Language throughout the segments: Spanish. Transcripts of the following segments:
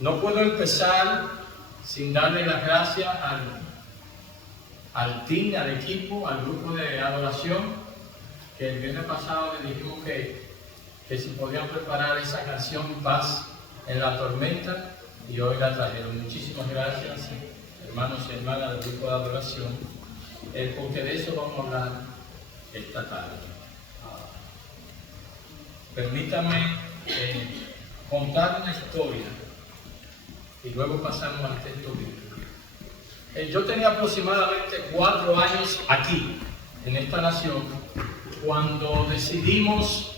No puedo empezar sin darle las gracias al team, al equipo, al grupo de adoración, que el viernes pasado le dijimos que si podían preparar esa canción Paz en la tormenta, y hoy la trajeron. Muchísimas gracias, hermanos y hermanas del grupo de adoración, porque de eso vamos a hablar esta tarde. Permítame contar una historia y luego pasamos al texto bíblico. Yo tenía aproximadamente 4 años aquí, en esta nación, cuando decidimos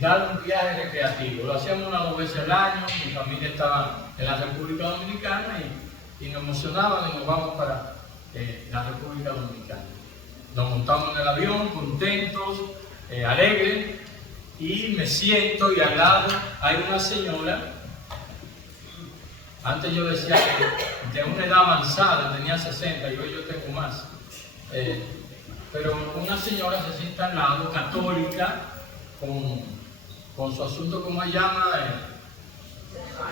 dar un viaje recreativo. Lo hacíamos una 2 veces al año, mi familia estaba en la República Dominicana y nos emocionaban y nos vamos para la República Dominicana. Nos montamos en el avión, contentos, alegres, y me siento y al lado hay una señora. Antes yo decía que de una edad avanzada, tenía 60 y hoy yo tengo más. Pero una señora se sienta al lado, católica, con su asunto, como se llama,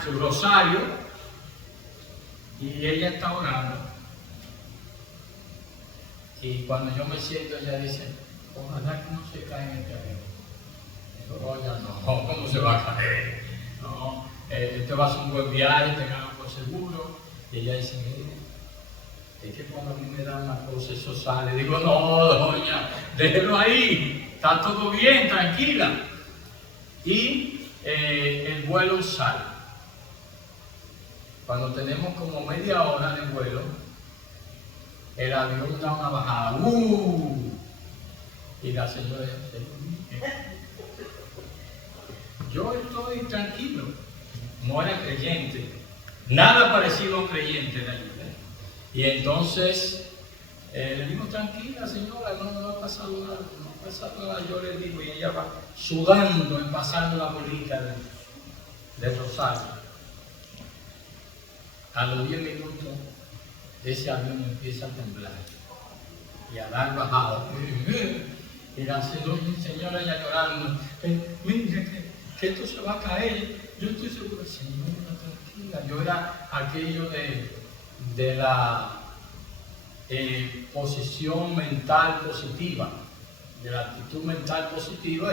su rosario, y ella está orando. Y cuando yo me siento, ella dice: ojalá que no se caiga en el terreno. Oiga, no, ¿cómo se va a caer? No, este va a ser un buen viaje, tengamos por seguro. Y ella dice: mire, es que cuando a mí me da una cosa, eso sale. Digo: no, doña, déjelo ahí, está todo bien, tranquila. Y el vuelo sale. Cuando tenemos como media hora de vuelo, el avión da una bajada. Y la señora dice: yo estoy tranquilo. No era creyente, nada parecido a un creyente de allí. Y entonces le digo: tranquila señora, no ha pasado nada, no ha pasado nada. Yo le digo, y ella va sudando y pasando la bolita del rosario. A los 10 minutos ese avión empieza a temblar y a dar bajada. Y la señora ya llorando: mire que esto se va a caer. Yo estoy seguro. Señora, tranquila. Yo era aquello de la posición mental positiva, de la actitud mental positiva,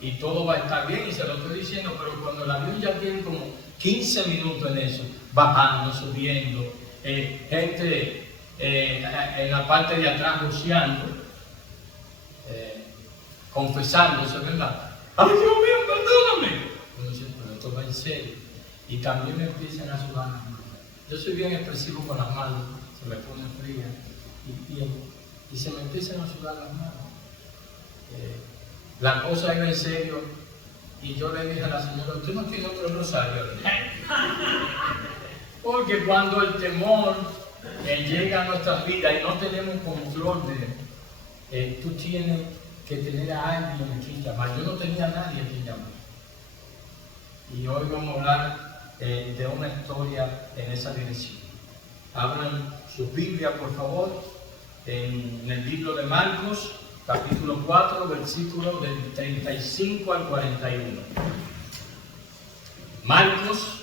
y todo va a estar bien, y se lo estoy diciendo. Pero cuando el avión ya tiene como 15 minutos en eso, bajando, subiendo, gente en la parte de atrás rociando, confesándose, ¿verdad? ¡Ay, Dios mío, perdóname! Uno dice: pero esto va en serio. Y también me empiezan a sudar las manos. Yo soy bien expresivo con las manos, se me pone fría y se me empiezan a sudar las manos. La cosa iba en serio, y yo le dije a la señora: ¿usted no tiene otro rosario? Porque cuando el temor llega a nuestras vidas y no tenemos control tú tienes que tener a alguien a quien llamar. Yo no tenía a nadie a quien llamar. Y hoy vamos a hablar de una historia en esa dirección. Abran su Biblia, por favor, en el libro de Marcos, capítulo 4, versículos del 35 al 41. Marcos,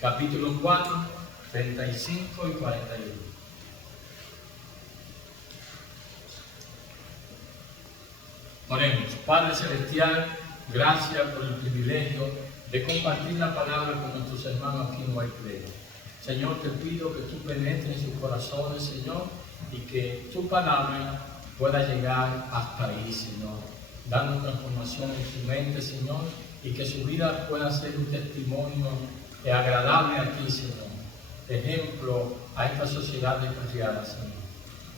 capítulo 4, 35 y 41. Oremos. Padre Celestial, gracias por el privilegio de compartir la palabra con nuestros hermanos aquí en White Plains. Señor, te pido que tú penetres en sus corazones, Señor, y que tu palabra pueda llegar hasta ahí, Señor, dando transformación en su mente, Señor, y que su vida pueda ser un testimonio agradable a ti, Señor, ejemplo a esta sociedad descarriada, Señor.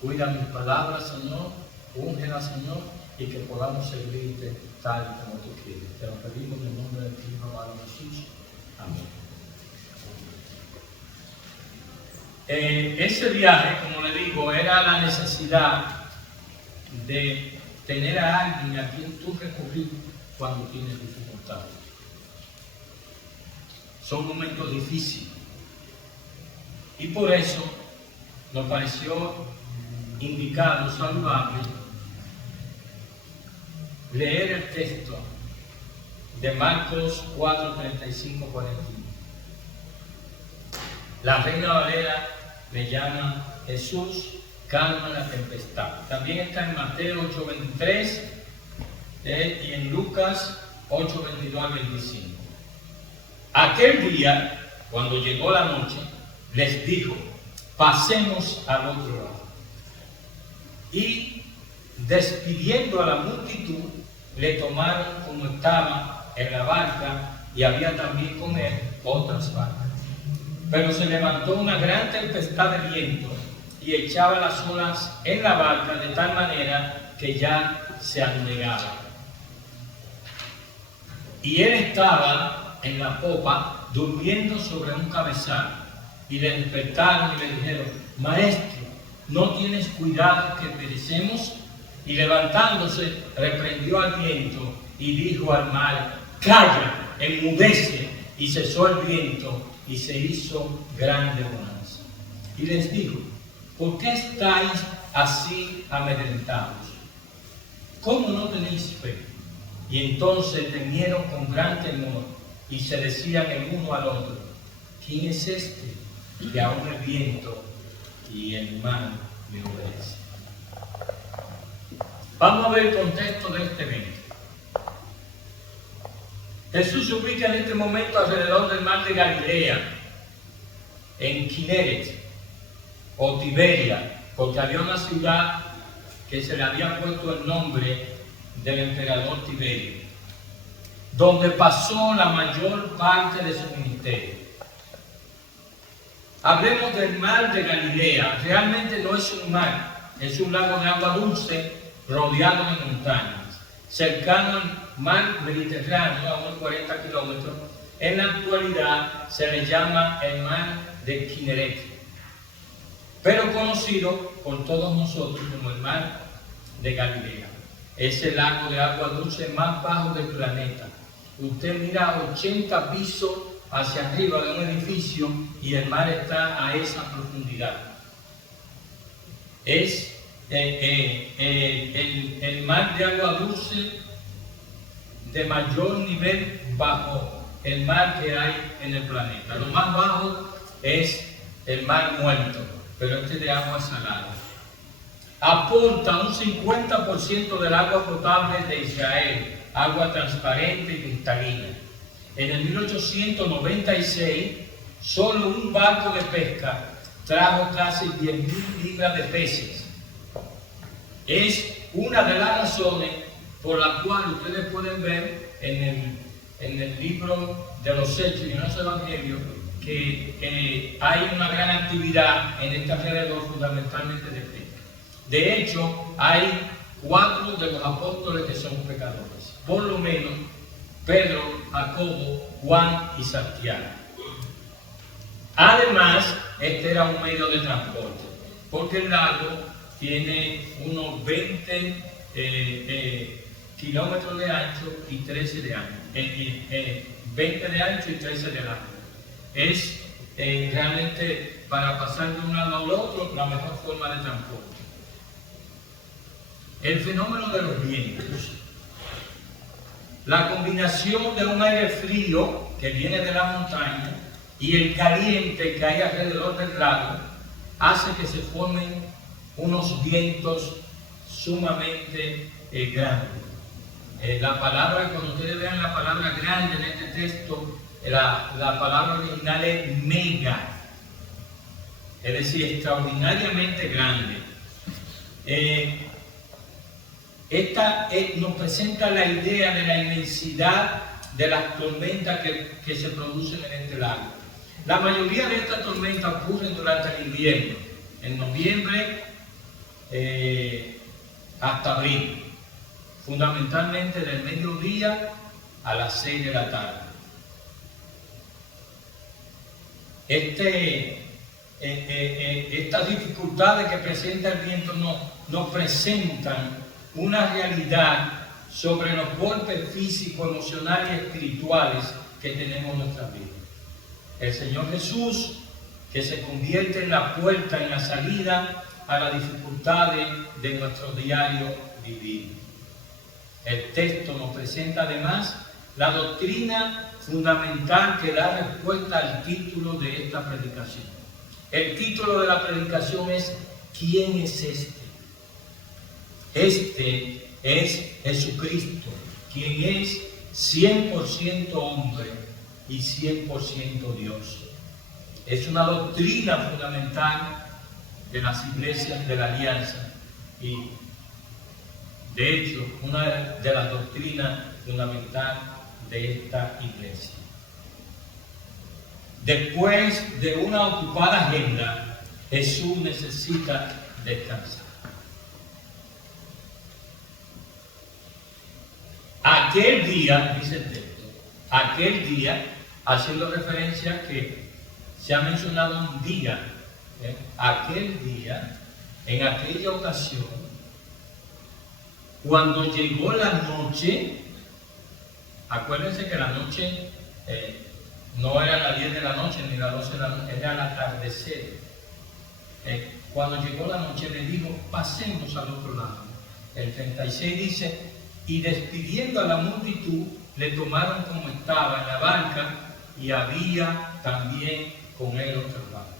Cuida mis palabras, Señor, úngelas, Señor, y que podamos servirte tal como tú quieres. Te lo pedimos en el nombre de tu Hijo amado Jesús. Amén. Ese viaje, como le digo, era la necesidad de tener a alguien a quien tú recurrir cuando tienes dificultades. Son momentos difíciles. Y por eso nos pareció indicado, saludable, leer el texto de Marcos 4, 35, 41. La Reina Valera le llama Jesús calma la tempestad. También está en Mateo 8:23 y en Lucas 8:22 al 25. Aquel día, cuando llegó la noche, les dijo: pasemos al otro lado. Y despidiendo a la multitud, le tomaron como estaba en la barca, y había también con él otras barcas. Pero se levantó una gran tempestad de viento y echaba las olas en la barca de tal manera que ya se anegaba. Y él estaba en la popa durmiendo sobre un cabezal. Y le despertaron y le dijeron: Maestro, ¿no tienes cuidado que perecemos? Y levantándose, reprendió al viento y dijo al mar: calla, enmudece. Y cesó el viento y se hizo grande bonanza. Y les dijo: ¿por qué estáis así amedrentados? ¿Cómo no tenéis fe? Y entonces temieron con gran temor y se decían el uno al otro: ¿quién es este que aún el viento y el mar le obedecen? Vamos a ver el contexto de este evento. Jesús se ubica en este momento alrededor del mar de Galilea, en Kineret o Tiberia, porque había una ciudad que se le había puesto el nombre del emperador Tiberio, donde pasó la mayor parte de su ministerio. Hablemos del mar de Galilea. Realmente no es un mar, es un lago de agua dulce rodeado de montañas, cercano al mar Mediterráneo, a unos 40 kilómetros. En la actualidad se le llama el mar de Kineret, pero conocido por todos nosotros como el mar de Galilea. Es el lago de agua dulce más bajo del planeta. Usted mira 80 pisos hacia arriba de un edificio y el mar está a esa profundidad. Es el mar de agua dulce de mayor nivel bajo el mar que hay en el planeta. Lo más bajo es el mar Muerto, pero este de agua salada. Aporta un 50% del agua potable de Israel, agua transparente y cristalina. En el 1896, solo un barco de pesca trajo casi 10.000 libras de peces. Es una de las razones por la cual ustedes pueden ver en el libro de los Hechos y en los Evangelios que hay una gran actividad en este alrededor, fundamentalmente de pesca. De hecho, hay 4 de los apóstoles que son pecadores, por lo menos Pedro, Jacobo, Juan y Santiago. Además, este era un medio de transporte, porque el lago tiene unos 20 kilómetros de ancho y 13 de ancho. 20 de ancho y 13 de largo. Es realmente, para pasar de un lado al otro, la mejor forma de transporte. El fenómeno de los vientos. La combinación de un aire frío que viene de la montaña y el caliente que hay alrededor del lago hace que se formen unos vientos sumamente grandes. La palabra, cuando ustedes vean la palabra grande en este texto, la palabra original es mega, es decir, extraordinariamente grande. Esta nos presenta la idea de la inmensidad de las tormentas que se producen en este lago. La mayoría de estas tormentas ocurren durante el invierno, en noviembre hasta abril, fundamentalmente del mediodía a las 6 de la tarde. Estas dificultades que presenta el viento nos presentan una realidad sobre los golpes físicos, emocionales y espirituales que tenemos en nuestra vida. El Señor Jesús, que se convierte en la puerta, en la salida a las dificultades de nuestro diario vivir. El texto nos presenta además la doctrina fundamental que da respuesta al título de esta predicación. El título de la predicación es ¿quién es este? Este es Jesucristo, quien es 100% hombre y 100% Dios. Es una doctrina fundamental de las iglesias de la Alianza y, de hecho, una de las doctrinas fundamentales de esta iglesia. Después de una ocupada agenda, Jesús necesita descansar. Aquel día, dice el texto, aquel día, haciendo referencia a que se ha mencionado un día, aquel día, en aquella ocasión, cuando llegó la noche, acuérdense que la noche no era las 10 de la noche ni las 12 de la noche, era el atardecer. Cuando llegó la noche le dijo, pasemos al otro lado. El 36 dice, y despidiendo a la multitud, le tomaron como estaba en la barca y había también con él otra barca.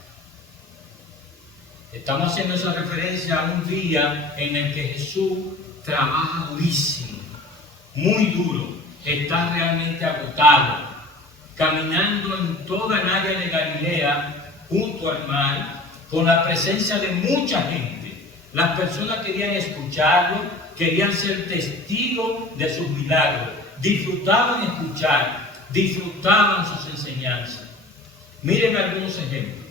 Estamos haciendo esa referencia a un día en el que Jesús trabaja durísimo, muy duro, está realmente agotado, caminando en toda el área de Galilea, junto al mar, con la presencia de mucha gente. Las personas querían escucharlo, querían ser testigos de sus milagros, disfrutaban escuchar, disfrutaban sus enseñanzas. Miren algunos ejemplos.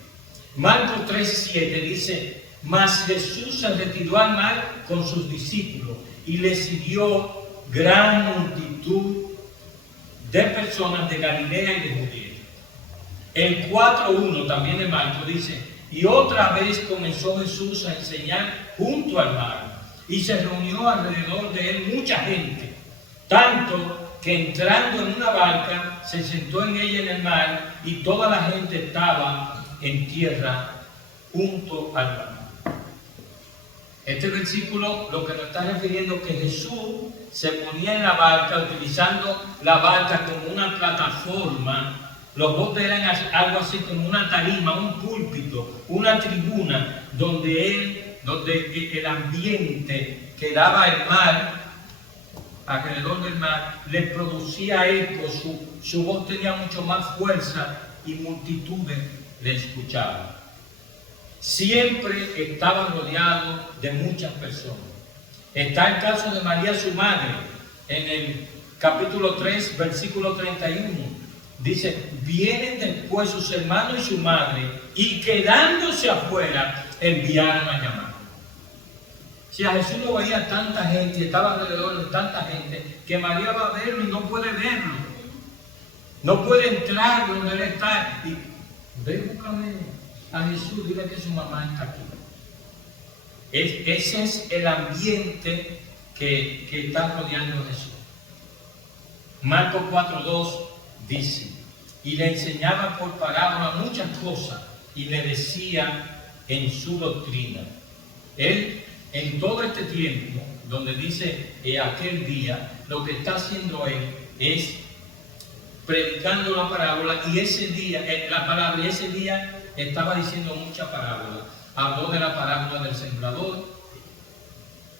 Marcos 3:7 dice, mas Jesús se retiró al mar con sus discípulos y le siguió gran multitud de personas de Galilea y de Judea. El 4:1 también de Marcos dice, y otra vez comenzó Jesús a enseñar junto al mar, y se reunió alrededor de él mucha gente, tanto que entrando en una barca se sentó en ella en el mar, y toda la gente estaba en tierra junto al mar. Este versículo lo que nos está refiriendo es que Jesús se ponía en la barca, utilizando la barca como una plataforma. Los botes eran algo así como una tarima, un púlpito, una tribuna, donde el ambiente que daba el mar, alrededor del mar, le producía eco, su voz tenía mucho más fuerza y multitudes le escuchaban. Siempre estaba rodeado de muchas personas. Está el caso de María, su madre, en el capítulo 3, versículo 31. Dice, vienen después sus hermanos y su madre, y quedándose afuera, enviaron a llamar. Si a Jesús lo veía tanta gente, estaba alrededor de tanta gente, que María va a verlo y no puede verlo. No puede entrar donde él está. Y ve, búscame a Jesús, dile que su mamá está aquí. Ese es el ambiente que está rodeando a Jesús. Marcos 4:2 dice, y le enseñaba por parábola muchas cosas y le decía en su doctrina. Él, en todo este tiempo, donde dice aquel día, lo que está haciendo él es predicando la parábola, y ese día, la palabra, y ese día estaba diciendo mucha parábola. Habló de la parábola del sembrador,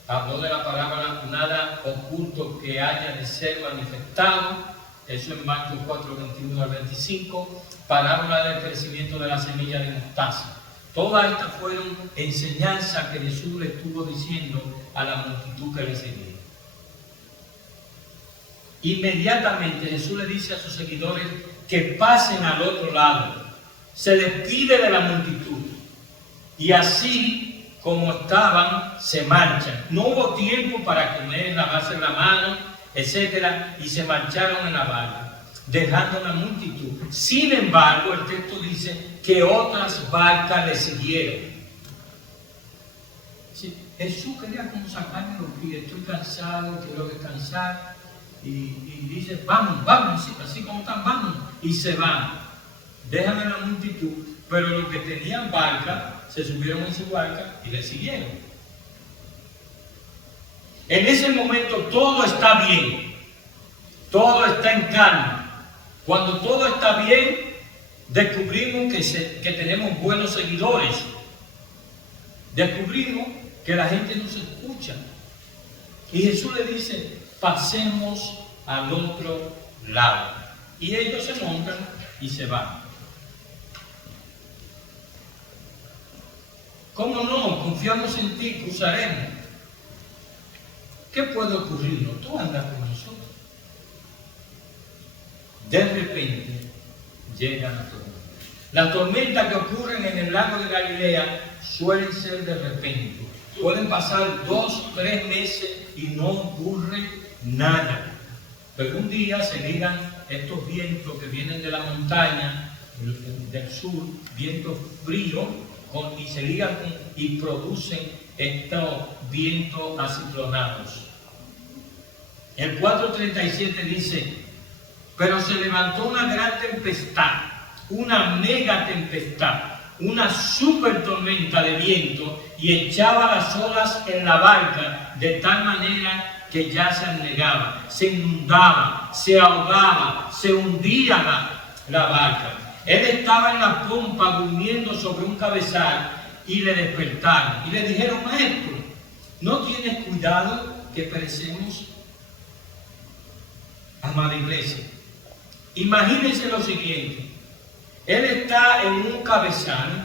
habló de la parábola nada oculto que haya de ser manifestado, eso en Marcos 4:21 al 25, parábola del crecimiento de la semilla de mostaza. Todas estas fueron enseñanzas que Jesús le estuvo diciendo a la multitud que le seguía. Inmediatamente Jesús le dice a sus seguidores que pasen al otro lado. Se despide de la multitud. Y así como estaban, se marchan. No hubo tiempo para comer, lavarse la mano, etc. Y se marcharon en la barca, dejando la multitud. Sin embargo, el texto dice que otras barcas le siguieron. Sí, Jesús quería como sacarme los pies. Estoy cansado, quiero descansar. Y dice, vamos, así como están, vamos. Y se van. Dejan la multitud, pero los que tenían barca se subieron en su barca y le siguieron. En ese momento todo está bien, todo está en calma. Cuando todo está bien, Descubrimos que tenemos buenos seguidores. Descubrimos que la gente nos escucha. Y Jesús le dice, pasemos al otro lado. Y ellos se montan y se van. ¿Cómo no? Confiamos en ti, cruzaremos. ¿Qué puede ocurrirnos? Tú andas con nosotros. De repente llega la tormenta. Las tormentas que ocurren en el lago de Galilea suelen ser de repente. Pueden pasar 2, 3 meses y no ocurre nada. Pero un día se ligan estos vientos que vienen de la montaña del sur, vientos fríos, y se ligan y producen estos vientos aciclonados. El 4:37 dice, pero se levantó una gran tempestad, una mega tempestad, una super tormenta de viento y echaba las olas en la barca de tal manera que ya se anegaba, se inundaba, se ahogaba, se hundía la barca. Él estaba en la pompa durmiendo sobre un cabezal y le despertaron y le dijeron, maestro, ¿no tienes cuidado que perecemos? Amada iglesia, imagínense lo siguiente. Él está en un cabezal,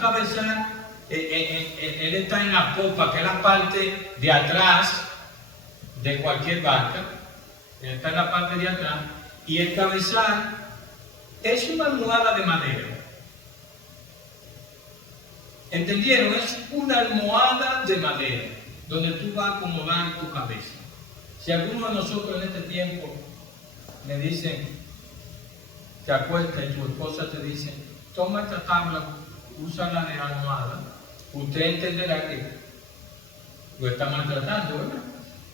él está en la popa, que es la parte de atrás de cualquier barca. Él está en la parte de atrás y el cabezal es una almohada de madera. ¿Entendieron? Es una almohada de madera donde tú vas a acomodar tu cabeza. Si alguno de nosotros en este tiempo me dicen, te acuestas y tu esposa te dice, toma esta tabla, úsala de almohada, usted entenderá que lo está maltratando, ¿verdad?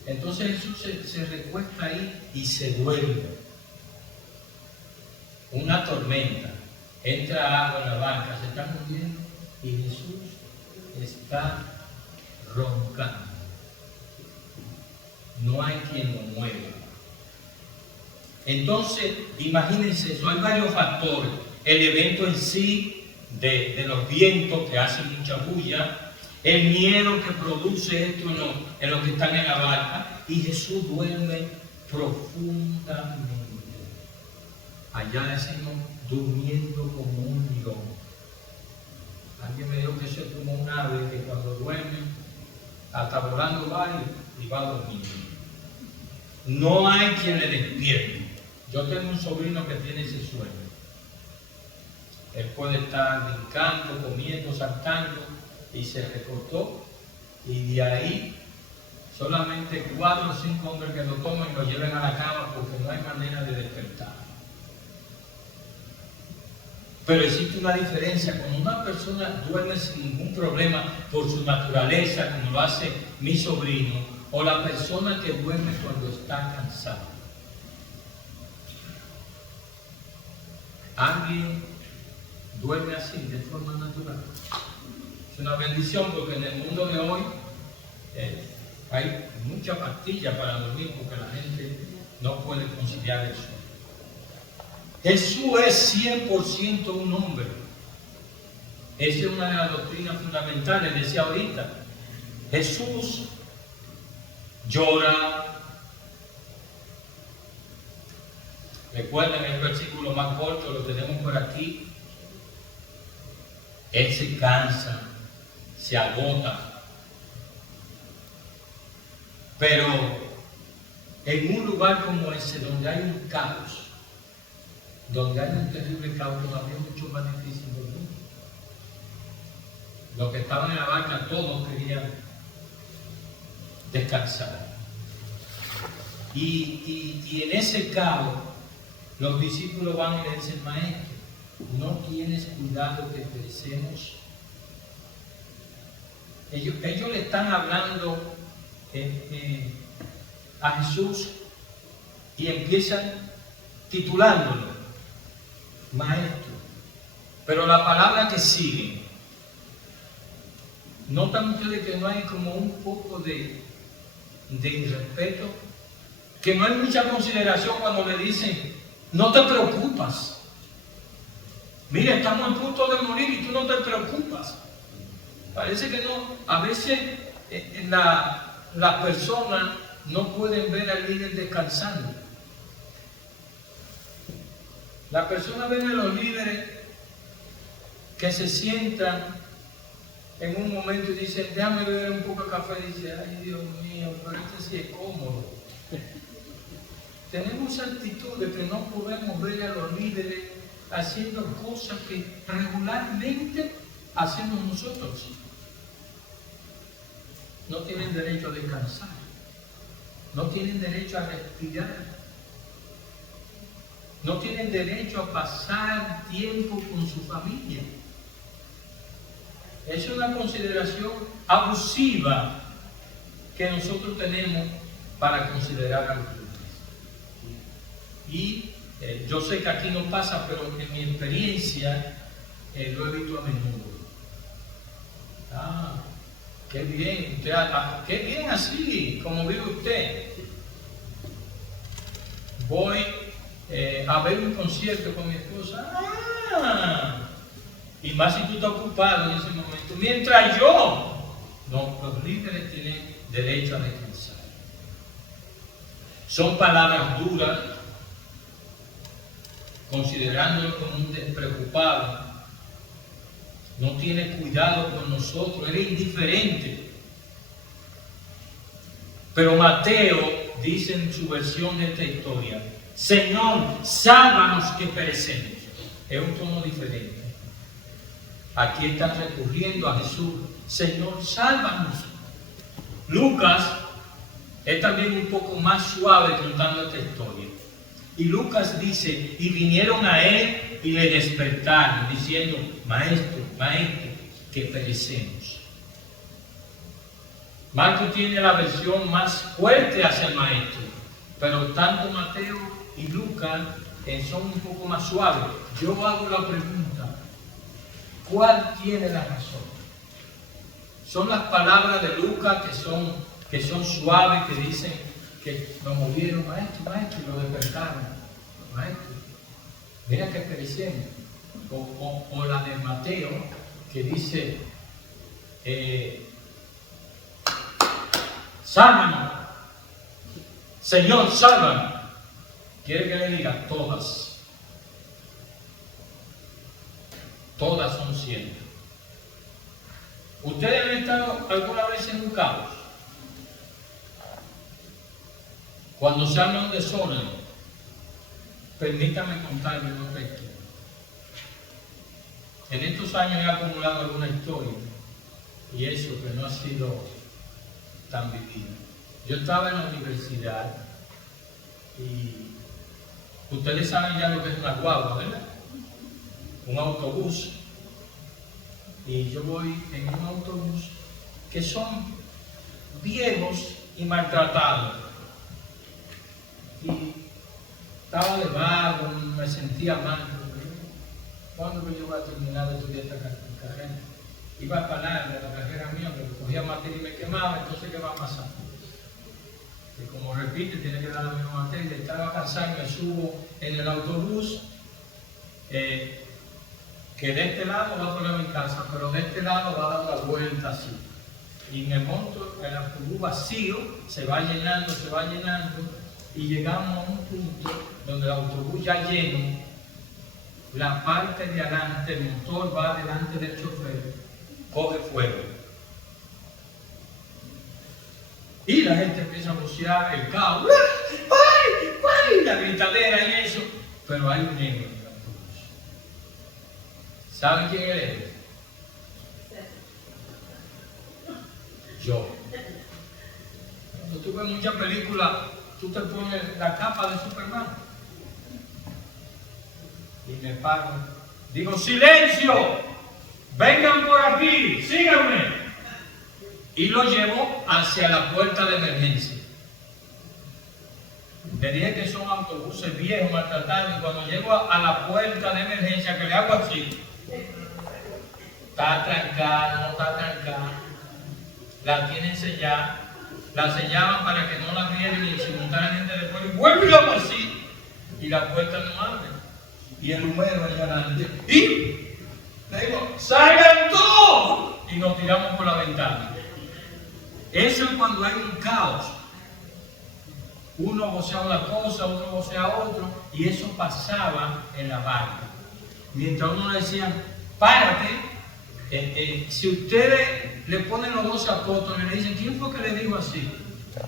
Entonces Jesús se recuesta ahí y se duerme. Una tormenta, entra agua en la barca, se está hundiendo y Jesús está roncando. No hay quien lo mueva. Entonces, imagínense eso, hay varios factores. El evento en sí, de los vientos que hacen mucha bulla, el miedo que produce esto en los que están en la barca, y Jesús duerme profundamente. Allá decimos durmiendo como un león. Alguien me dijo que eso es como un ave que cuando duerme, hasta volando va y va a dormir. No hay quien le despierte. Yo tengo un sobrino que tiene ese sueño. Él puede estar brincando, comiendo, saltando, y se recortó, y de ahí solamente 4 o 5 hombres que lo toman y lo llevan a la cama porque no hay manera de despertar. Pero existe una diferencia. Cuando una persona duerme sin ningún problema por su naturaleza, como lo hace mi sobrino, o la persona que duerme cuando está cansada. Alguien duerme así, de forma natural. Es una bendición porque en el mundo de hoy hay mucha pastilla para dormir porque la gente no puede conciliar eso. Jesús es 100% un hombre. Esa es una de las doctrinas fundamentales, decía ahorita. Jesús llora. Recuerden el versículo más corto, lo tenemos por aquí. Él se cansa, se agota. Pero en un lugar como ese, donde hay un caos, donde hay un terrible caos, todavía es mucho más difícil dormir. Los que estaban en la barca, todos querían descansar. Y en ese caos, los discípulos van y le dicen, maestro, ¿no tienes cuidado que perecemos? Ellos le están hablando a Jesús y empiezan titulándolo maestro. Pero la palabra que sigue, ¿notan ustedes que no hay como un poco de irrespeto? Que no hay mucha consideración cuando le dicen, no te preocupas. Mira, estamos a punto de morir y tú no te preocupas. Parece que no. A veces las personas no pueden ver al líder descansando. Las personas ven a los líderes que se sientan en un momento y dicen, déjame beber un poco de café, y dice, ay Dios mío, pero este sí es cómodo. Tenemos actitud de que no podemos ver a los líderes haciendo cosas que regularmente hacemos nosotros. No tienen derecho a descansar, no tienen derecho a respirar, no tienen derecho a pasar tiempo con su familia. Es una consideración abusiva que nosotros tenemos para considerar a los líderes. Y yo sé que aquí no pasa, pero en mi experiencia lo he visto a menudo. Qué bien, qué bien así, como vive usted. Voy a ver un concierto con mi esposa. Y más si tú estás ocupado en ese momento. Mientras yo, no, los líderes tienen derecho a descansar. Son palabras duras, considerándolo como un despreocupado. No tiene cuidado con nosotros, eres indiferente. Pero Mateo dice en su versión de esta historia, Señor, sálvanos que perecemos. Es un tono diferente. Aquí están recurriendo a Jesús, Señor, sálvanos. Lucas es también un poco más suave contando esta historia. Y Lucas dice, y vinieron a él y le despertaron, diciendo, Maestro, Maestro, que perecemos. Marcos tiene la versión más fuerte hacia el Maestro, pero tanto Mateo y Lucas son un poco más suaves. Yo hago la pregunta, ¿cuál tiene la razón? Son las palabras de Lucas que son suaves, que dicen que lo movieron, Maestro, Maestro, y lo despertaron, Maestro, mira que perecemos. O la de Mateo, que dice, sálvanos, Señor, sálvanos. Quiere que le diga, todas son ciertas. ¿Ustedes han estado alguna vez en un caos? Cuando se habla de desorden, permítame contarles otra historia. En estos años he acumulado alguna historia, y eso que no ha sido tan vivida. Yo estaba en la universidad y ustedes saben ya lo que es una guagua, ¿verdad? Un autobús. Y yo voy en un autobús que son viejos y maltratados. Y estaba de vago, me sentía mal. ¿Cuándo yo voy a terminar de estudiar esta carrera? Iba a parar de la carrera mía, porque cogía materia y me quemaba, entonces ¿qué va a pasar? Y como repite, tiene que dar la misma materia. Estaba cansado, me subo en el autobús, que de este lado va para mi casa, pero de este lado va a dar la vuelta así. Y me monto, el autobús vacío, se va llenando, y llegamos a un punto donde el autobús ya lleno, la parte de adelante, el motor va delante del chofer, coge fuego. Y la gente empieza a vocear, el caos, ¡ay! La gritadera y eso. Pero hay un negro en el autobús. ¿Saben quién es él? Yo. Cuando tú ves muchas películas, tú te pones la capa de Superman. Y me paro. Digo, ¡silencio! ¡Vengan por aquí! ¡Síganme! Y lo llevo hacia la puerta de emergencia. Le dije que son autobuses viejos, maltratados, y cuando llego a la puerta de emergencia, que le hago así, está trancada, no está trancada, la tienen sellada, la sellaban para que no la vieran y simultáneamente después, y vuelvo y lo hago así, y la puerta no abre. y el humero allá adelante. Y le digo, salgan todos. Y nos tiramos por la ventana. Eso es cuando hay un caos. Uno vocea una cosa, otro vocea otro, y eso pasaba en la barca. Mientras uno le decía, párate, si ustedes le ponen los 12 apóstoles, le dicen, ¿quién fue que le dijo así?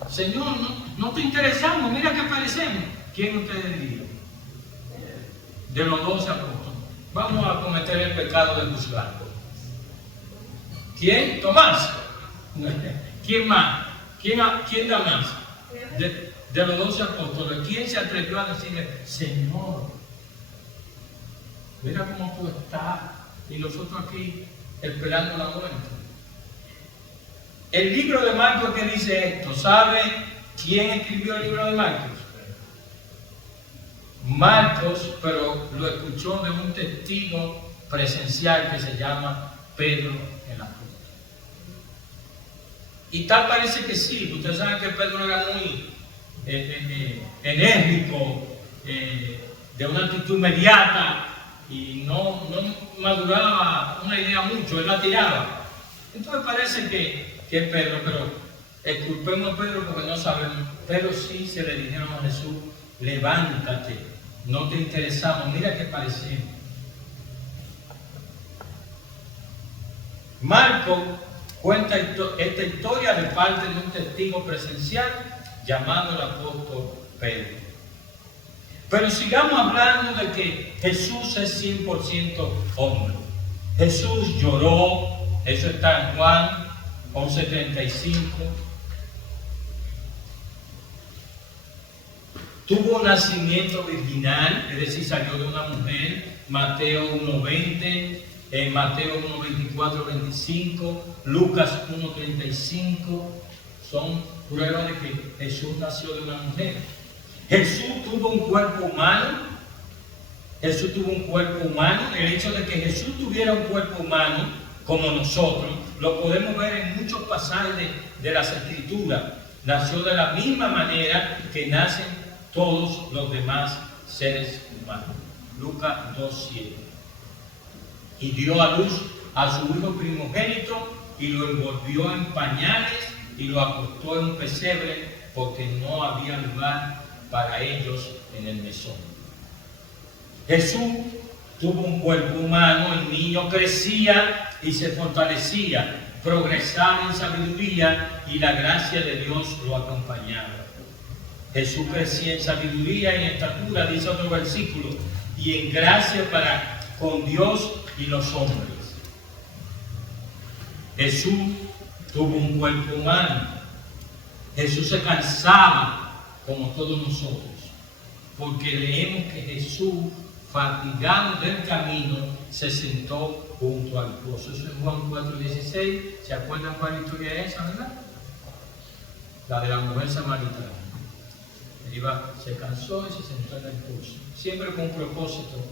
Señor, no te interesamos, mira que parecemos. ¿Quién ustedes dirían? De los 12 apóstoles. Vamos a cometer el pecado de juzgar. ¿Quién? Tomás. ¿Quién más? ¿Quién da más? De los 12 apóstoles, ¿quién se atrevió a decirle, Señor, mira cómo tú estás, y nosotros aquí esperando la muerte? El libro de Marcos que dice esto, ¿sabe quién escribió el libro de Marcos? Marcos, pero lo escuchó de un testigo presencial que se llama Pedro en la cruz. Y tal parece que sí, ustedes saben que Pedro era muy enérgico, de una actitud inmediata, y no maduraba una idea mucho, él la tiraba. Entonces parece que Pedro, pero exculpemos a Pedro porque no sabemos, pero sí se le dijeron a Jesús, levántate, no te interesamos, mira que parecemos. Marco cuenta esta historia de parte de un testigo presencial llamado el apóstol Pedro. Pero sigamos hablando de que Jesús es 100% hombre. Jesús lloró, eso está en Juan 11:35. Tuvo un nacimiento virginal, es decir, salió de una mujer, Mateo 1:20, Mateo 1:24-25, Lucas 1:35, son pruebas de que Jesús nació de una mujer. Jesús tuvo un cuerpo humano. Jesús tuvo un cuerpo humano. El hecho de que Jesús tuviera un cuerpo humano como nosotros, lo podemos ver en muchos pasajes de las Escrituras. Nació de la misma manera que nacen todos los demás seres humanos. Lucas 2:7. Y dio a luz a su hijo primogénito y lo envolvió en pañales y lo acostó en un pesebre porque no había lugar para ellos en el mesón. Jesús tuvo un cuerpo humano, el niño crecía y se fortalecía, progresaba en sabiduría y la gracia de Dios lo acompañaba. Jesús crecía en sabiduría y en estatura, dice otro versículo, y en gracia para con Dios y los hombres. Jesús tuvo un cuerpo humano. Jesús se cansaba como todos nosotros, porque leemos que Jesús, fatigado del camino, se sentó junto al pozo. Eso es Juan 4:16. ¿Se acuerdan cuál historia es esa, verdad? La de la mujer samaritana. Se cansó y se sentó en el pozo. Siempre con un propósito,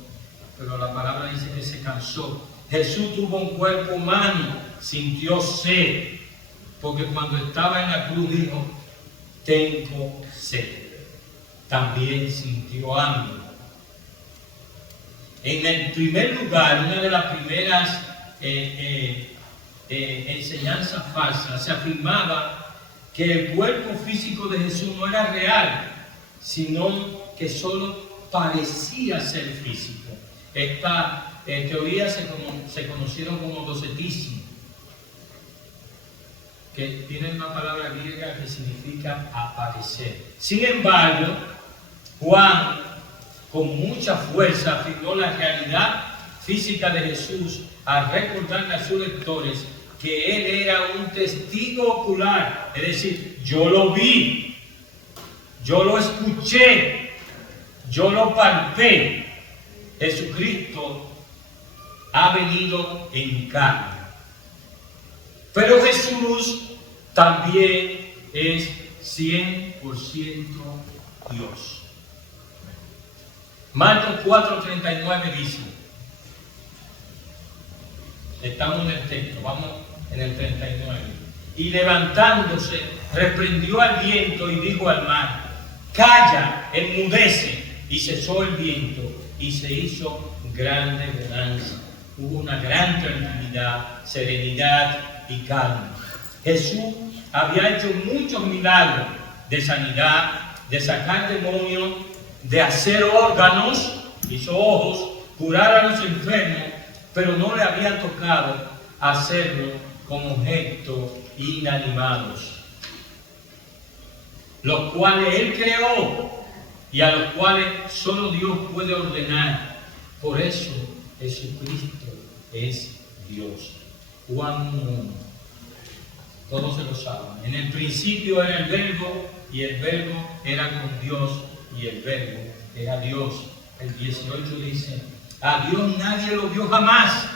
pero la palabra dice que se cansó. Jesús tuvo un cuerpo humano, sintió sed, porque cuando estaba en la cruz dijo, tengo sed. También sintió hambre. En el primer lugar, una de las primeras enseñanzas falsas, se afirmaba que el cuerpo físico de Jesús no era real, sino que solo parecía ser físico. Estas teorías se conocieron como docetismo, que tienen una palabra griega que significa aparecer. Sin embargo, Juan, con mucha fuerza, afirmó la realidad física de Jesús al recordarle a sus lectores que él era un testigo ocular, es decir, yo lo vi, yo lo escuché, yo lo palpé. Jesucristo ha venido en carne. Pero Jesús también es 100% Dios. Marcos 4:39 dice, estamos en el texto, vamos en el 39. Y levantándose, reprendió al viento y dijo al mar, calla, enmudece, y cesó el viento, y se hizo grande bonanza. Hubo una gran tranquilidad, serenidad y calma. Jesús había hecho muchos milagros de sanidad, de sacar demonios, de hacer órganos, hizo ojos, curar a los enfermos, pero no le había tocado hacerlo con objetos inanimados, los cuales Él creó y a los cuales solo Dios puede ordenar. Por eso Jesucristo es Dios. Juan 1:1. Todos se lo saben. En el principio era el Verbo, y el Verbo era con Dios, y el Verbo era Dios. El 18 dice: a Dios nadie lo vio jamás.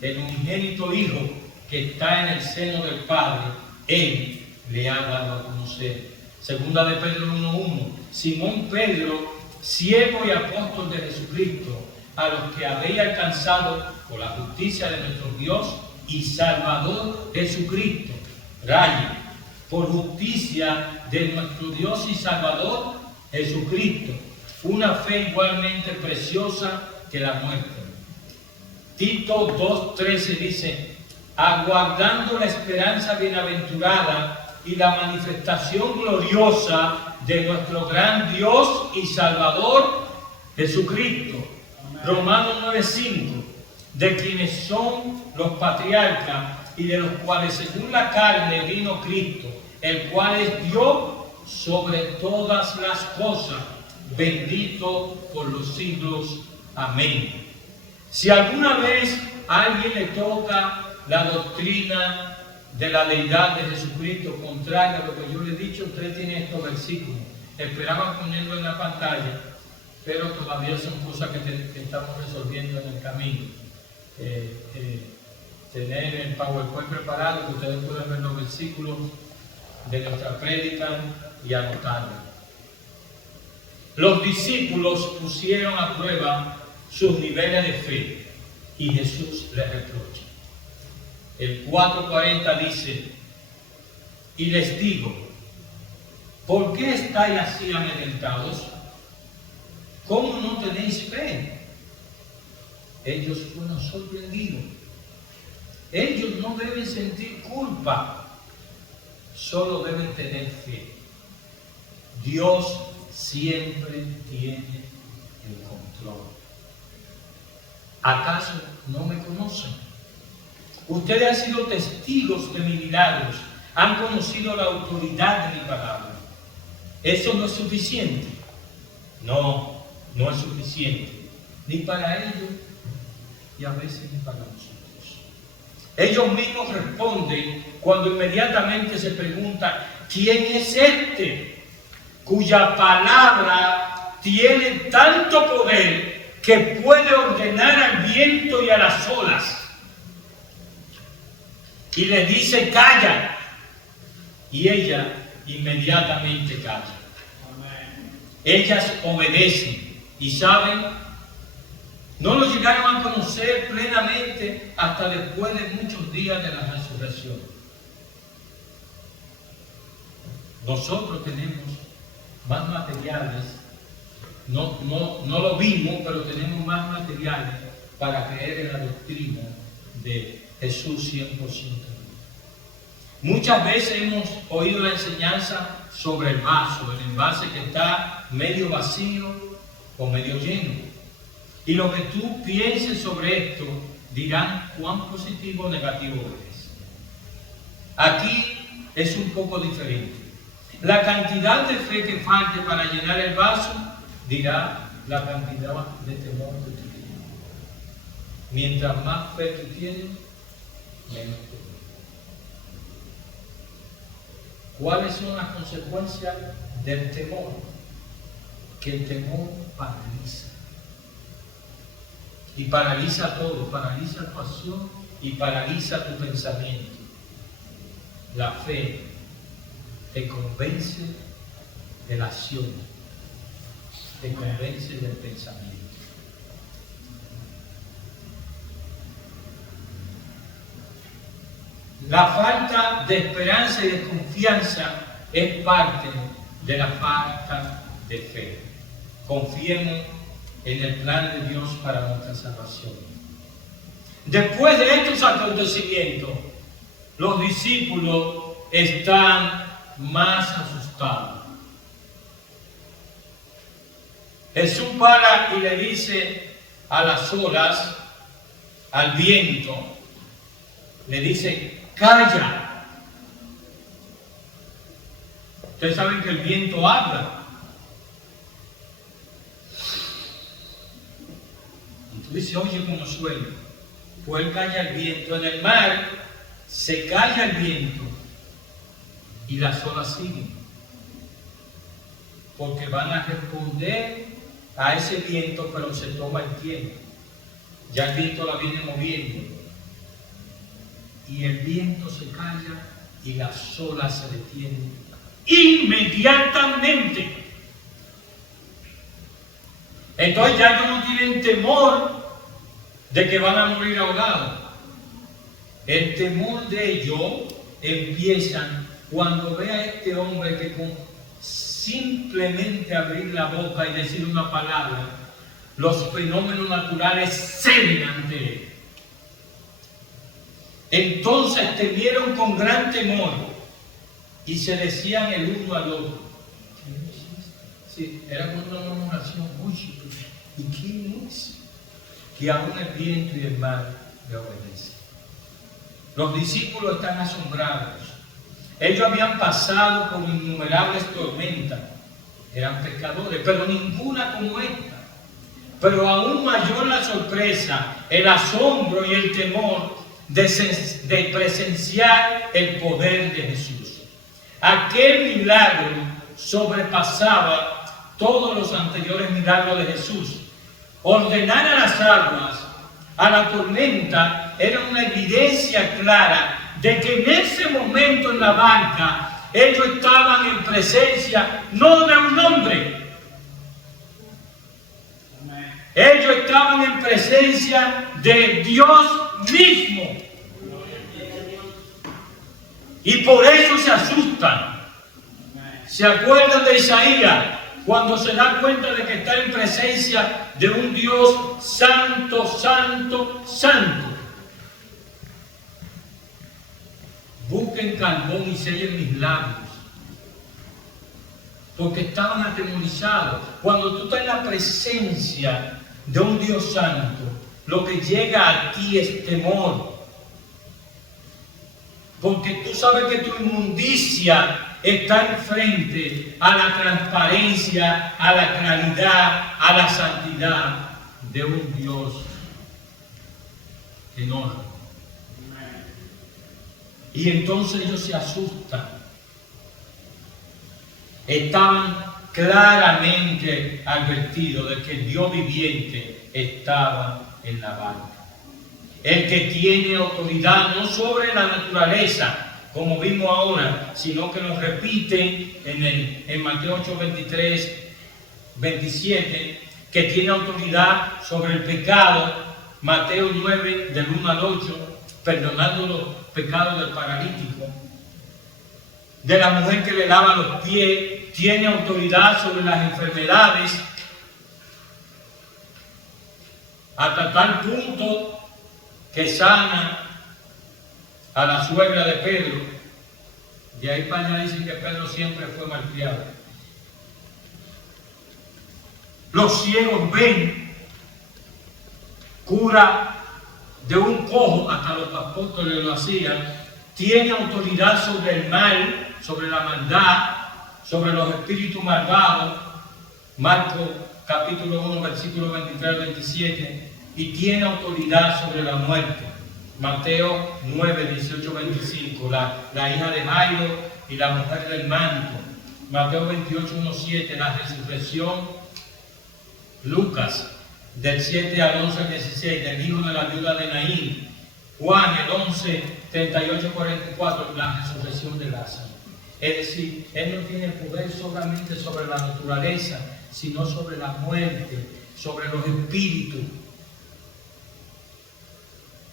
El unigénito Hijo que está en el seno del Padre, Él le ha dado a conocer. Segunda de Pedro 1:1. Simón Pedro, siervo y apóstol de Jesucristo, a los que habéis alcanzado por la justicia de nuestro Dios y Salvador Jesucristo. Raye, por justicia de nuestro Dios y Salvador Jesucristo, una fe igualmente preciosa que la nuestra. Tito 2:13 dice: aguardando la esperanza bienaventurada y la manifestación gloriosa de nuestro gran Dios y Salvador Jesucristo. Romanos 9:5, de quienes son los patriarcas y de los cuales según la carne vino Cristo, el cual es Dios sobre todas las cosas, bendito por los siglos. Amén. Si alguna vez a alguien le toca la doctrina de la deidad de Jesucristo, contraria a lo que yo le he dicho, usted tiene estos versículos. Esperaba ponerlo en la pantalla, pero todavía son cosas que estamos resolviendo en el camino. Tener el PowerPoint preparado, que ustedes puedan ver los versículos de nuestra prédica y anotarlo. Los discípulos pusieron a prueba sus niveles de fe y Jesús les reprocha. El 4:40 dice: y les digo, ¿por qué estáis así amedrentados? ¿Cómo no tenéis fe? Ellos fueron sorprendidos. Ellos no deben sentir culpa, solo deben tener fe. Dios siempre tiene el control. ¿Acaso no me conocen? Ustedes han sido testigos de mis milagros, han conocido la autoridad de mi palabra. ¿Eso no es suficiente? No, no es suficiente, ni para ellos y a veces ni para nosotros. Ellos mismos responden cuando inmediatamente se preguntan: ¿quién es este cuya palabra tiene tanto poder que puede ordenar al viento y a las olas? Y le dice: calla, y ella inmediatamente calla. Ellas obedecen y saben, no lo llegaron a conocer plenamente hasta después de muchos días de la resurrección. Nosotros tenemos más materiales, no lo vimos, pero tenemos más materiales para creer en la doctrina de Jesús 100%. Muchas veces hemos oído la enseñanza sobre el vaso, el envase que está medio vacío o medio lleno. Y lo que tú pienses sobre esto dirán cuán positivo o negativo eres. Aquí es un poco diferente. La cantidad de fe que falte para llenar el vaso dirá la cantidad de temor que tú tienes. Mientras más fe tú tienes, menos temor. ¿Cuáles son las consecuencias del temor? Que el temor paraliza. Y paraliza todo, paraliza tu acción y paraliza tu pensamiento. La fe te convence de la acción, te convence del pensamiento. La falta de esperanza y de confianza es parte de la falta de fe. Confiemos en el plan de Dios para nuestra salvación. Después de estos acontecimientos, los discípulos están más asustados. Jesús para y le dice a las olas, al viento, le dice: calla. Ustedes saben que el viento habla. Entonces se oye como suena. Pues él calla el viento. En el mar se calla el viento y las olas siguen, porque van a responder a ese viento, pero se toma el tiempo. Ya el viento la viene moviendo y el viento se calla y las olas se detienen inmediatamente. Entonces ya ellos no tienen temor de que van a morir ahogados. El temor de ellos empieza cuando ve a este hombre que con simplemente abrir la boca y decir una palabra, los fenómenos naturales ceden ante él. Entonces temieron con gran temor y se decían el uno al otro. Sí, era como una murmuración. ¿Y quién es? Que aún el viento y el mar le obedecen. Los discípulos están asombrados. Ellos habían pasado por innumerables tormentas. Eran pescadores, pero ninguna como esta. Pero aún mayor la sorpresa, el asombro y el temor de presenciar el poder de Jesús. Aquel milagro sobrepasaba todos los anteriores milagros de Jesús. Ordenar a las aguas, a la tormenta, era una evidencia clara de que en ese momento en la barca ellos estaban en presencia no de un hombre. Ellos estaban en presencia de Dios mismo. Y por eso se asustan. ¿Se acuerdan de Isaías? Cuando se da cuenta de que está en presencia de un Dios santo, santo, santo. Busquen carbón y sellen mis labios, porque estaban atemorizados. Cuando tú estás en la presencia de un Dios santo, lo que llega a ti es temor, porque tú sabes que tu inmundicia está enfrente a la transparencia, a la claridad, a la santidad de un Dios enorme. Y entonces ellos se asustan. Estaban claramente advertidos de que el Dios viviente estaba en la barca. El que tiene autoridad no sobre la naturaleza, como vimos ahora, sino que lo repite en Mateo 8, 23, 27, que tiene autoridad sobre el pecado. Mateo 9, del 1 al 8, perdonando los pecados del paralítico. De la mujer que le lava los pies, tiene autoridad sobre las enfermedades, hasta tal punto que sana a la suegra de Pedro. De ahí para allá dicen que Pedro siempre fue malcriado. Los ciegos ven, cura de un cojo, hasta los apóstoles lo hacían. Tiene autoridad sobre el mal, sobre la maldad, sobre los espíritus malvados. Marcos capítulo 1, versículo 23 al 27. Y tiene autoridad sobre la muerte. Mateo 9, 18, 25. La hija de Jairo y la mujer del manto. Mateo 28, 1, 7. La resurrección. Lucas del 7 al 11 al 16. El hijo de la viuda de Naín. Juan el 11, 38, 44. La resurrección de Lázaro. Es decir, Él no tiene poder solamente sobre la naturaleza, sino sobre la muerte, sobre los espíritus.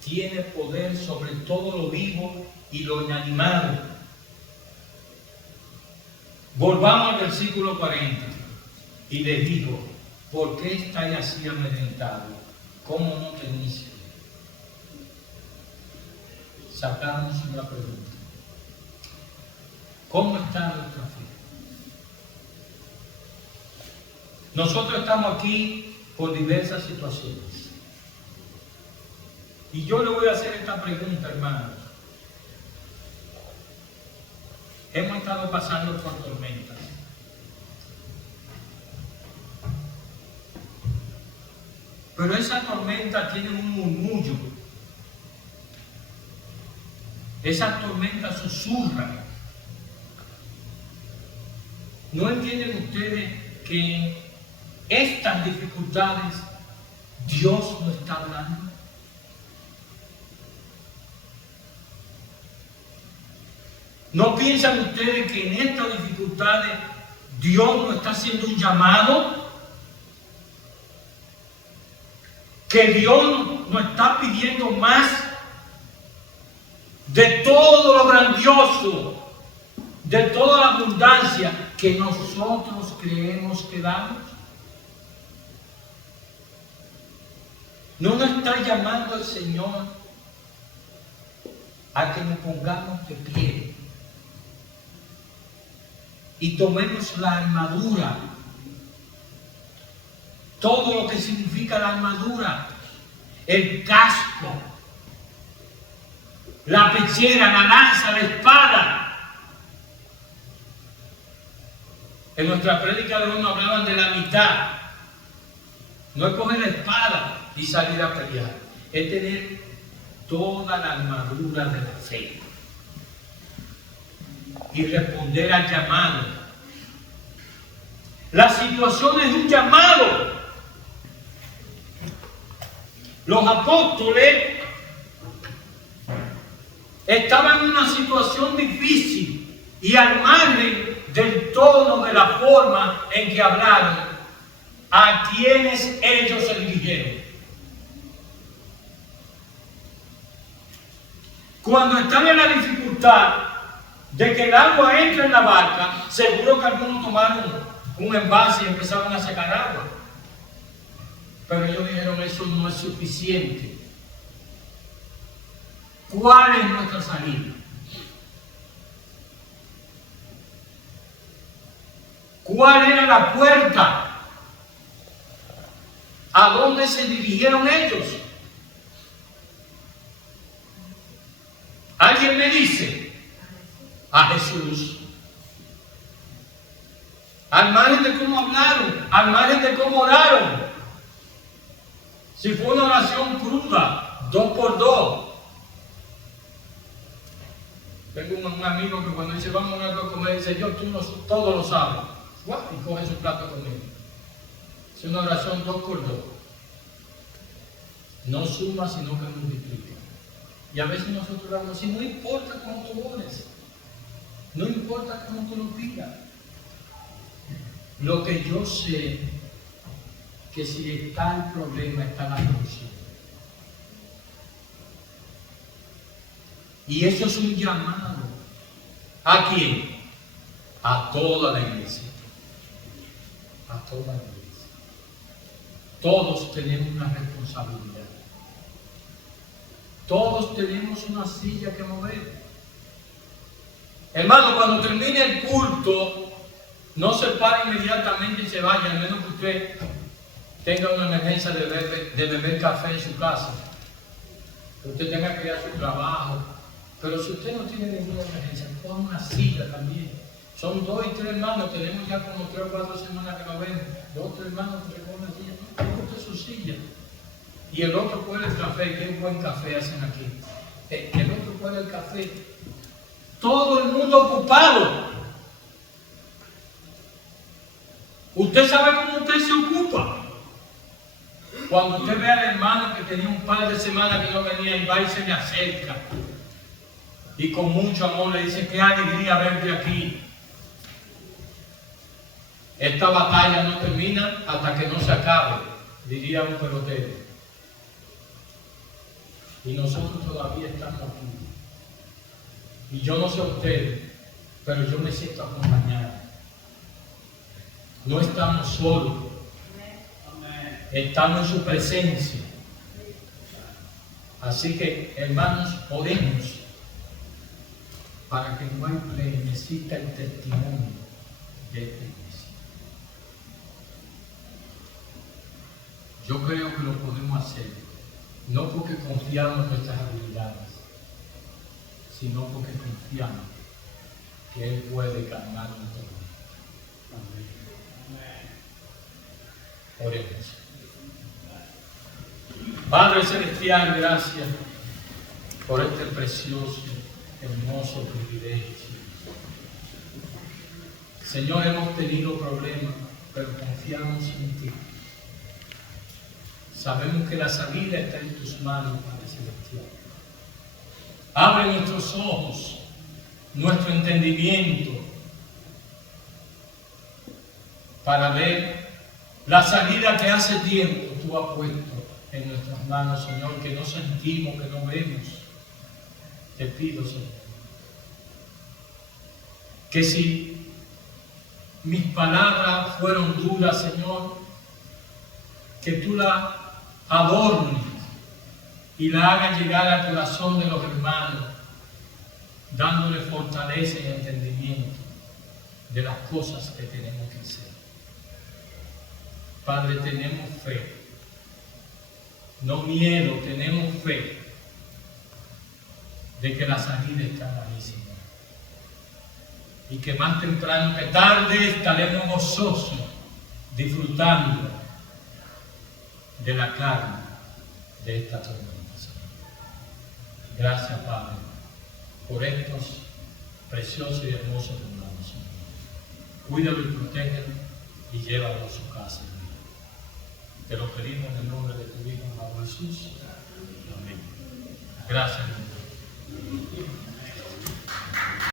Tiene poder sobre todo lo vivo y lo inanimado. Volvamos al versículo 40. Y les dijo: ¿Por qué estáis así amedrentados? ¿Cómo no tenéis fe? Sacarnos una pregunta. ¿Cómo está nuestra fe? Nosotros estamos aquí por diversas situaciones. Y yo le voy a hacer esta pregunta, hermanos. Hemos estado pasando por tormentas. Pero esa tormenta tiene un murmullo. Esa tormenta susurra. ¿No entienden ustedes que en estas dificultades Dios no está hablando? ¿No piensan ustedes que en estas dificultades Dios no está haciendo un llamado? Que Dios nos está pidiendo más de todo lo grandioso, de toda la abundancia que nosotros creemos que damos. ¿No nos está llamando el Señor a que nos pongamos de pie y tomemos la armadura? Todo lo que significa la armadura, el casco, la pechera, la lanza, la espada. En nuestra prédica de hoy nos hablaban de la mitad. No es coger la espada y salir a pelear, es tener toda la armadura de la fe y responder al llamado. La situación es un llamado. Los apóstoles estaban en una situación difícil y al margen del tono, de la forma en que hablaron, a quienes ellos se dirigieron. Cuando están en la dificultad de que el agua entre en la barca, seguro que algunos tomaron un envase y empezaron a sacar agua. Pero ellos dijeron, eso no es suficiente. ¿Cuál es nuestra salida? ¿Cuál era la puerta? ¿A dónde se dirigieron ellos? ¿Alguien me dice? A Jesús. Al margen de cómo hablaron, al margen de cómo oraron. Si fue una oración cruda, 2 por 2. Tengo un amigo que cuando dice vamos a comer, dice yo, tú todo lo sabes. Y coge su plato conmigo. Es una oración 2 por 2. No suma, sino que multiplica. Y a veces nosotros hablamos así, no importa cómo tú ores, no importa cómo tú lo pidas. Lo que yo sé, que si está el problema, está la solución. Y eso es un llamado. ¿A quién? A toda la iglesia. A toda la iglesia. Todos tenemos una responsabilidad. Todos tenemos una silla que mover. Hermano, cuando termine el culto, no se pare inmediatamente y se vaya, al menos que usted tenga una emergencia de beber café en su casa, que usted tenga que ir a su trabajo. Pero si usted no tiene ninguna emergencia, ponga una silla también. Son 2 y 3 hermanos, tenemos ya como 3 o 4 semanas que nos ven. 2 o 3 hermanos que pongan una silla, ponga usted su silla. Y el otro cuela el café, qué buen café hacen aquí. El otro cuela el café. Todo el mundo ocupado. Usted sabe cómo usted se ocupa. Cuando usted ve al hermano que tenía un par de semanas que no venía y va y se le acerca. Y con mucho amor le dice, qué alegría verte aquí. Esta batalla no termina hasta que no se acabe, diría un pelotero. Y nosotros todavía estamos aquí. Y yo no sé ustedes, pero yo me siento acompañado. No estamos solos. Estamos en su presencia. Así que, hermanos, oremos para que en White Plains exista el testimonio de esta iglesia. Yo creo que lo podemos hacer, no porque confiamos en nuestras habilidades, sino porque confiamos que Él puede calmar nuestro dolor. Oremos. Padre Celestial, gracias por este precioso, hermoso privilegio. Señor, hemos tenido problemas, pero confiamos en ti. Sabemos que la salida está en tus manos, Padre Celestial. Abre nuestros ojos, nuestro entendimiento, para ver la salida que hace tiempo tú has puesto en nuestras manos, Señor, que no sentimos, que no vemos. Te pido, Señor, que si mis palabras fueron duras, Señor, que tú las adornes y la hagas llegar al corazón de los hermanos, dándole fortaleza y entendimiento de las cosas que tenemos que hacer. Padre, tenemos fe, no miedo, tenemos fe de que la salida está ahí, Señor. Y que más temprano que tarde estaremos gozosos disfrutando de la calma de esta tormenta, Señor. Gracias, Padre, por estos preciosos y hermosos hermanos, Señor. Cuídalo y protégelo y llévalo a su casa. Te lo pedimos en el nombre de tu Hijo, Jesús. Amén. Gracias.